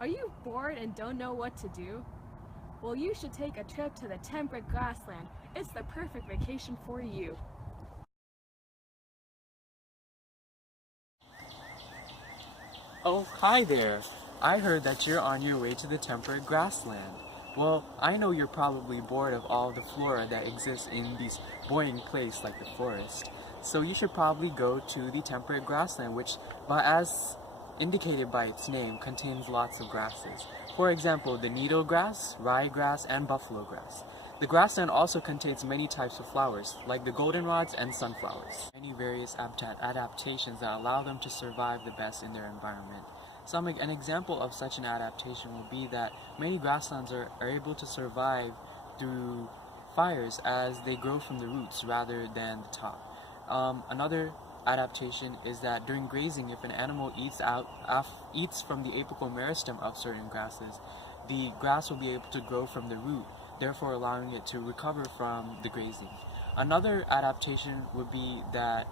Are you bored and don't know what to do? Well, you should take a trip to the Temperate Grassland. It's the perfect vacation for you. Oh, hi there. I heard that you're on your way to the temperate grassland. Well, I know you're probably bored of all the flora that exists in this boring place like the forest. So you should probably go to the temperate grassland, which, as indicated by its name, contains lots of grasses. For example, the needle grass, ryegrass, and buffalo grass. The grassland also contains many types of flowers, like the goldenrods and sunflowers. Many various adaptations that allow them to survive the best in their environment. An example of such an adaptation will be that many grasslands are able to survive through fires as they grow from the roots rather than the top. Another adaptation is that during grazing, if an animal eats from the apical meristem of certain grasses, the grass will be able to grow from the root, therefore allowing it to recover from the grazing. Another adaptation would be that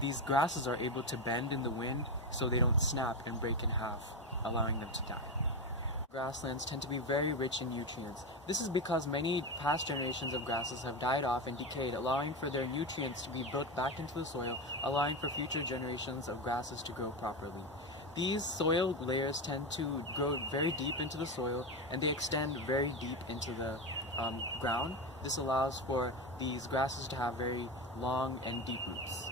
these grasses are able to bend in the wind so they don't snap and break in half, allowing them to die. Grasslands tend to be very rich in nutrients. This is because many past generations of grasses have died off and decayed, allowing for their nutrients to be built back into the soil, allowing for future generations of grasses to grow properly. These soil layers tend to grow very deep into the soil, and they extend very deep into the ground. This allows for these grasses to have very long and deep roots.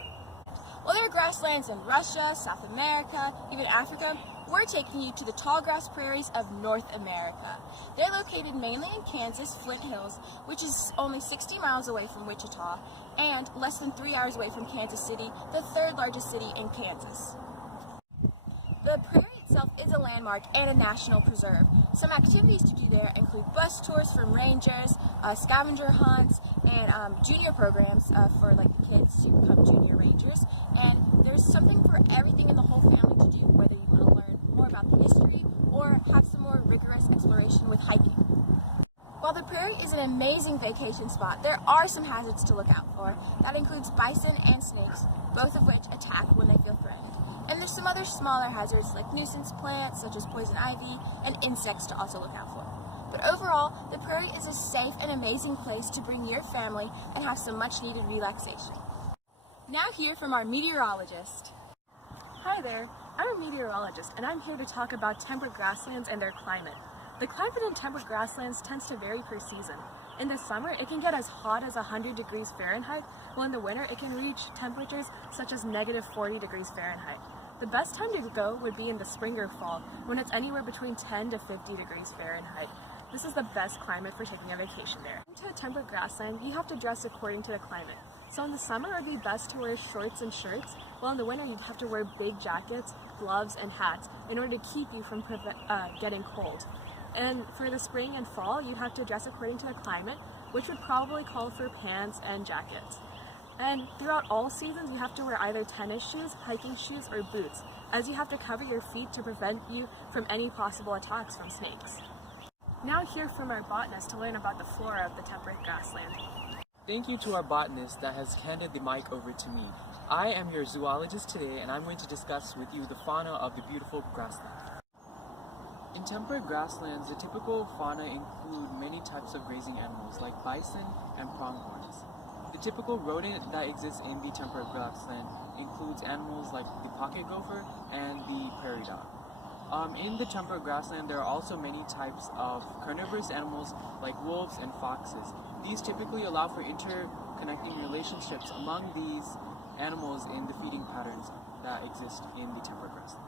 Well, there are grasslands in Russia, South America, even Africa. We're taking you to the tall grass prairies of North America. They're located mainly in Kansas, Flint Hills, which is only 60 miles away from Wichita, and less than 3 hours away from Kansas City, the third largest city in Kansas. The prairie itself is a landmark and a national preserve. Some activities to do there include bus tours from rangers, scavenger hunts, and junior programs for like the kids to become junior rangers. And there's something for everything in the whole family to do, whether you want to learn more about the history or have some more rigorous exploration with hiking. While the prairie is an amazing vacation spot, there are some hazards to look out for. That includes bison and snakes, both of which attack when they feel threatened. And there's some other smaller hazards like nuisance plants such as poison ivy and insects to also look out for. But overall, the prairie is a safe and amazing place to bring your family and have some much needed relaxation. Now hear from our meteorologist. Hi there, I'm a meteorologist and I'm here to talk about temperate grasslands and their climate. The climate in temperate grasslands tends to vary per season. In the summer, it can get as hot as 100 degrees Fahrenheit, while in the winter, it can reach temperatures such as negative 40 degrees Fahrenheit. The best time to go would be in the spring or fall, when it's anywhere between 10 to 50 degrees Fahrenheit. This is the best climate for taking a vacation there. To a temperate grassland, you have to dress according to the climate. So in the summer, it would be best to wear shorts and shirts, while in the winter, you'd have to wear big jackets, gloves, and hats in order to keep you from getting cold. And for the spring and fall, you'd have to dress according to the climate, which would probably call for pants and jackets. And throughout all seasons, you have to wear either tennis shoes, hiking shoes, or boots, as you have to cover your feet to prevent you from any possible attacks from snakes. Now hear from our botanist to learn about the flora of the temperate grassland. Thank you to our botanist that has handed the mic over to me. I am your zoologist today, and I'm going to discuss with you the fauna of the beautiful grassland. In temperate grasslands, the typical fauna include many types of grazing animals like bison and pronghorns. The typical rodent that exists in the temperate grassland includes animals like the pocket gopher and the prairie dog. In the temperate grassland, there are also many types of carnivorous animals like wolves and foxes. These typically allow for interconnecting relationships among these animals in the feeding patterns that exist in the temperate grassland.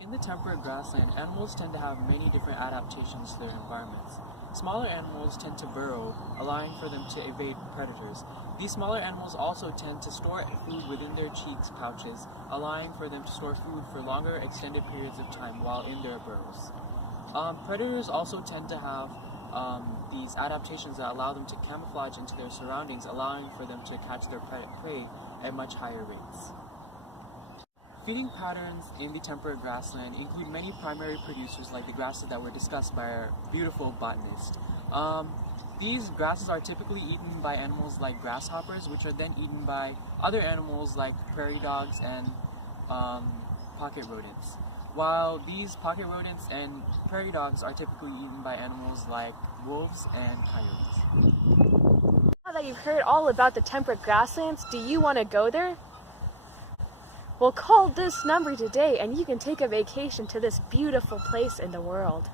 In the temperate grassland, animals tend to have many different adaptations to their environments. Smaller animals tend to burrow, allowing for them to evade predators. These smaller animals also tend to store food within their cheeks pouches, allowing for them to store food for longer extended periods of time while in their burrows. Predators also tend to have these adaptations that allow them to camouflage into their surroundings, allowing for them to catch their prey at much higher rates. Feeding patterns in the temperate grassland include many primary producers like the grasses that were discussed by our beautiful botanist. These grasses are typically eaten by animals like grasshoppers, which are then eaten by other animals like prairie dogs and pocket rodents. while these pocket rodents and prairie dogs are typically eaten by animals like wolves and coyotes. Now that you've heard all about the temperate grasslands, do you want to go there? Well, call this number today and you can take a vacation to this beautiful place in the world.